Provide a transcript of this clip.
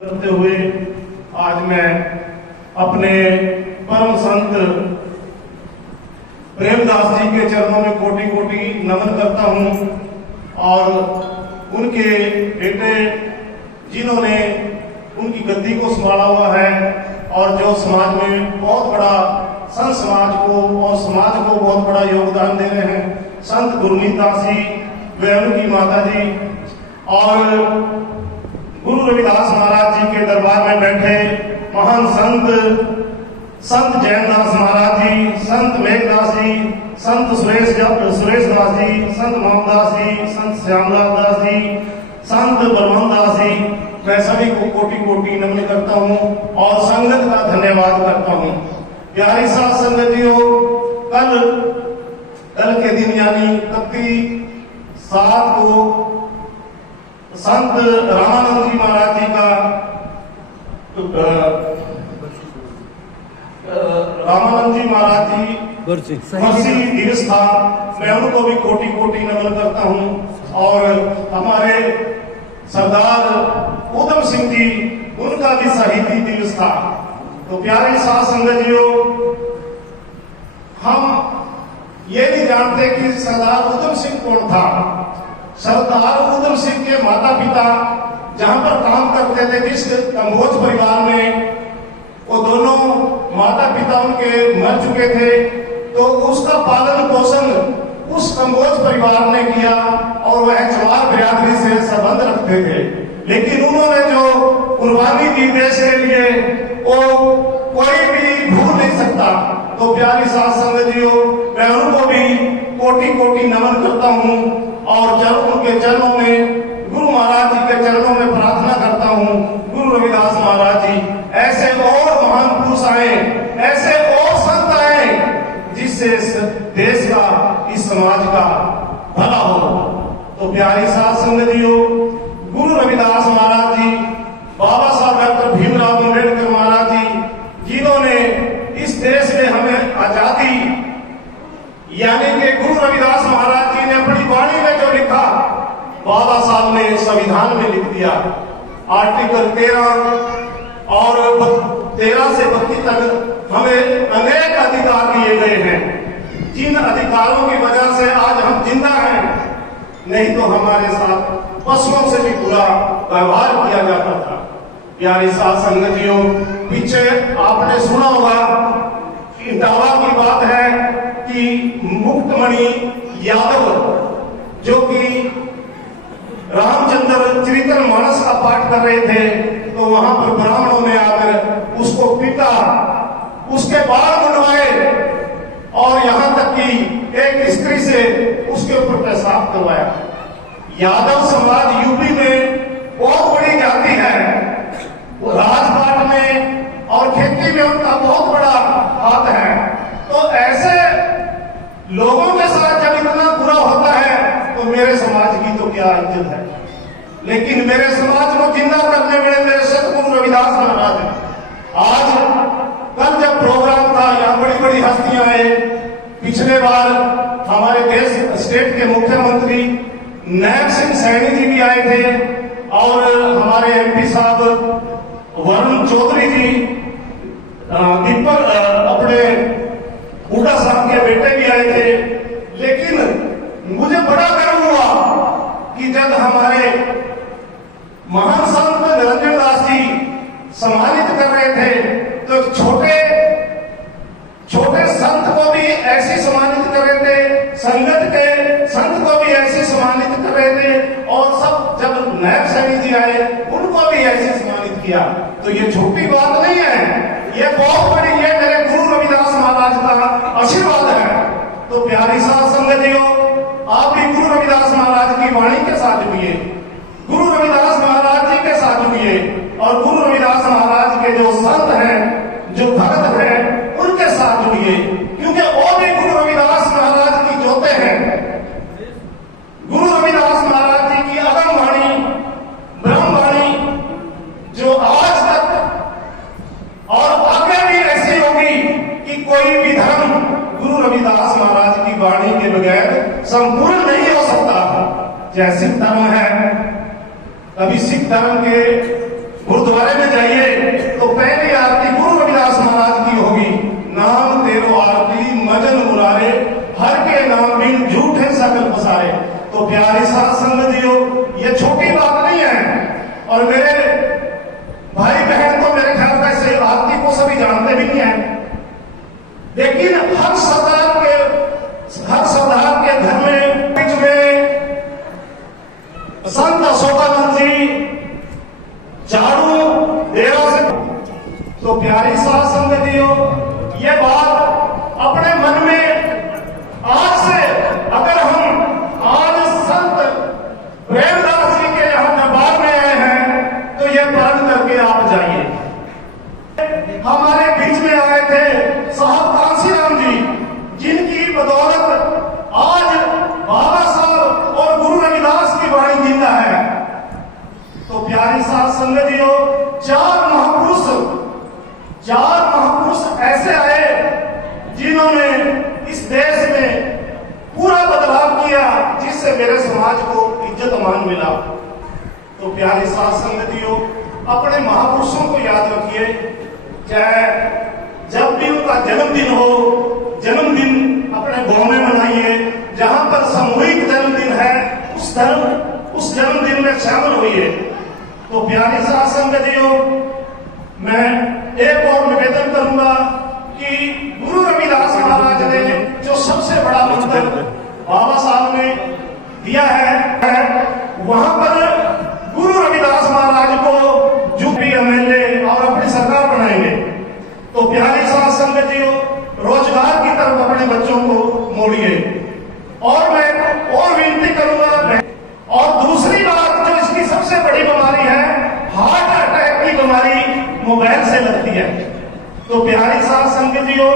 करते हुए आज मैं अपने परम संत प्रेमदास जी के चरणों में कोटि कोटि नमन करता हूं और उनके बेटे जिन्होंने उनकी गद्दी को संभाला हुआ है और जो समाज में बहुत बड़ा संत समाज को और समाज को बहुत बड़ा योगदान दे रहे हैं, संत गुरमीत दास जी व उनकी माता जी और गुरु रविदास महाराज जी के दरबार में बैठे महान संत जैनदास महाराज जी, संत मेघदास जी, संत सुरेश दास जी, संत मोहनदास जी, संत श्यामलाल दास जी, संत बलवंत दास जी, मैं सभी को कोटि कोटि नमन करता हूँ और संगत का धन्यवाद करता हूँ। प्यारी साथ संगतियों, कल के दिन यानी 31/7 को संत रामानंद जी महाराज जी का रामानंद जी महाराज जी बरसी दिवस था। मैं उनको भी कोटि कोटि नमन करता हूं और हमारे सरदार उधम सिंह जी, उनका भी शहीदी दिवस था। तो प्यारे साथ संगतियों, हम ये नहीं जानते कि सरदार उधम सिंह कौन था। सरदार उधम सिंह के माता पिता जहां पर काम करते थे, जिस कंबोज परिवार में, वो दोनों माता पिता उनके मर चुके थे, तो उसका पालन पोषण उस कंबोज परिवार ने किया और वह चमार बिरादरी से संबंध रखते थे। लेकिन उन्होंने जो कुर्बानी दी देश के लिए, वो कोई भी भूल नहीं सकता। तो प्यारी साथ संगतियों, मैं उनको भी कोटि कोटि नमन करता हूँ और उनके चरणों में, गुरु महाराज जी के चरणों में प्रार्थना करता हूँ, गुरु रविदास महाराज जी ऐसे और महान पुरुष आए, ऐसे और संत आए, जिससे देश का, इस समाज का भला हो। तो प्यारी साथ संगतियों, गुरु रविदास महाराज जी, बाबा साहब डॉक्टर भीमराव अम्बेडकर महाराज जी, जिन्होंने इस देश में हमें आजादी, यानी कि गुरु रविदास महाराज जी ने अपनी वाणी में जो लिखा, बाबा साहब ने संविधान में लिख दिया। आर्टिकल 13 और 13 से 32 तक हमें अनेक अधिकार दिए गए हैं, जिन अधिकारों की वजह से आज हम जिंदा हैं। नहीं तो हमारे साथ पशुओं से भी बुरा व्यवहार किया जाता था। प्यारी साथ संगतियों, पीछे आपने सुना होगा, इटावा की बात है कि मुक्तमणि यादव, जो कि रामचंद्र चरितमानस का पाठ कर रहे थे, तो वहां पर ब्राह्मणों ने आकर उसको पीटा, उसके बाल मुंडवाए और यहां तक कि एक स्त्री से उसके ऊपर पेशाब करवाया। यादव समाज यूपी में बहुत बड़ी जाति है, राजपाट में और खेती में उनका बहुत बड़ा हाथ है। तो ऐसे लोगों के साथ जब इतना बुरा होता है, तो मेरे समाज की तो क्या इज्जत है। लेकिन मेरे समाज को जिंदा करने वाले मेरे सतगुरु रविदास महाराज हैं। आज कल जब प्रोग्राम था, यहाँ बड़ी बड़ी हस्तियां आए। पिछले बार हमारे देश स्टेट के मुख्यमंत्री नैब सिंह सैनी जी भी आए थे और हमारे एमपी साहब वरुण चौधरी जी, दीपक अपने हुड्डा साहब के बेटे भी आए थे। लेकिन मुझे बड़ा गर्व हुआ कि जब हमारे महान संत निरंजन दास जी सम्मानित कर रहे थे, तो छोटे संत को भी ऐसे सम्मानित कर रहे थे, संगत के संत को भी ऐसे सम्मानित कर रहे थे, और सब जब नायब सैनी जी आए, उनको भी ऐसे सम्मानित किया। तो ये छोटी बात नहीं है, ये बहुत बड़ी, ये मेरे गुरु रविदास महाराज का आशीर्वाद है। तो प्यारी साथ संगतियों, आप भी गुरु रविदास महाराज की वाणी के साथ जुड़िए, गुरु रविदास महाराज जी के साथ जुड़िए और गुरु रविदास महाराज के जो संत हैं, जो भक्त हैं, उनके साथ जुड़िए, क्योंकि वो भी गुरु रविदास महाराज की जोते हैं। गुरु रविदास महाराज जी की अगम वाणी, ब्रह्म वाणी, जो आज तक और आगे भी ऐसी होगी कि कोई भी धर्म गुरु रविदास महाराज की वाणी के बगैर संपूर्ण नहीं हो सकता। चाहे सिख धर्म है, कभी सिख धर्म के गुरुद्वारे में जाइए तो पहली आरती गुरु रविदास महाराज की होगी। नाम तेरो आरती मजन मुरारे, हर के नाम बिन झूठे सकल पसारे। तो प्यारे साथ संगतियों, ये छोटी बात नहीं है। और मेरे भाई बहन तो मेरे ख्याल में से आरती को सभी जानते भी नहीं है, लेकिन हर सरदार के घर में बीच में संत अशोकानंद जी झाड़ू देरा से। तो प्यारी साथ संगतियों, ये बात अपने मन में आज से, अगर हम आज संत प्रेमदास जी के यहां दरबार में आए हैं तो ये प्रण करके आप जाइए। हमारे बीच में आए थे साहब कांसीराम जी, जिनकी बदौलत आज बाबा साहब और गुरु रविदास की वाणी जिंदा है। तो प्यारी साथ संगतियों, चार महापुरुष ऐसे आए जिन्होंने इस देश में पूरा बदलाव किया, जिससे मेरे समाज को इज्जत मान मिला। तो प्यारी साथ संगतियों, अपने महापुरुषों को याद रखिए। चाहे जब भी उनका जन्मदिन हो, जन्मदिन अपने गांव में मनाइए। जहां पर सामूहिक जन्मदिन है उस जन्मदिन में शामिल होइए। तो प्यारी साथ संगतियों, मैं एक और निवेदन करूंगा कि गुरु रविदास महाराज ने जो सबसे बड़ा मंत्र बाबा साहब ने दिया है, वहां पर गुरु रविदास महाराज को जो भी एमएलए और अपनी सरकार बनाएंगे, तो प्यारी साथ संगतियों, रोजगार की तरफ अपने बच्चों को मोड़िए। और मैं और विनती करूंगा। और दूसरी बात, जो इसकी सबसे बड़ी बीमारी है, हार्ट अटैक की बीमारी मोबाइल से लगती है। तो प्यारी साथ संगतियों,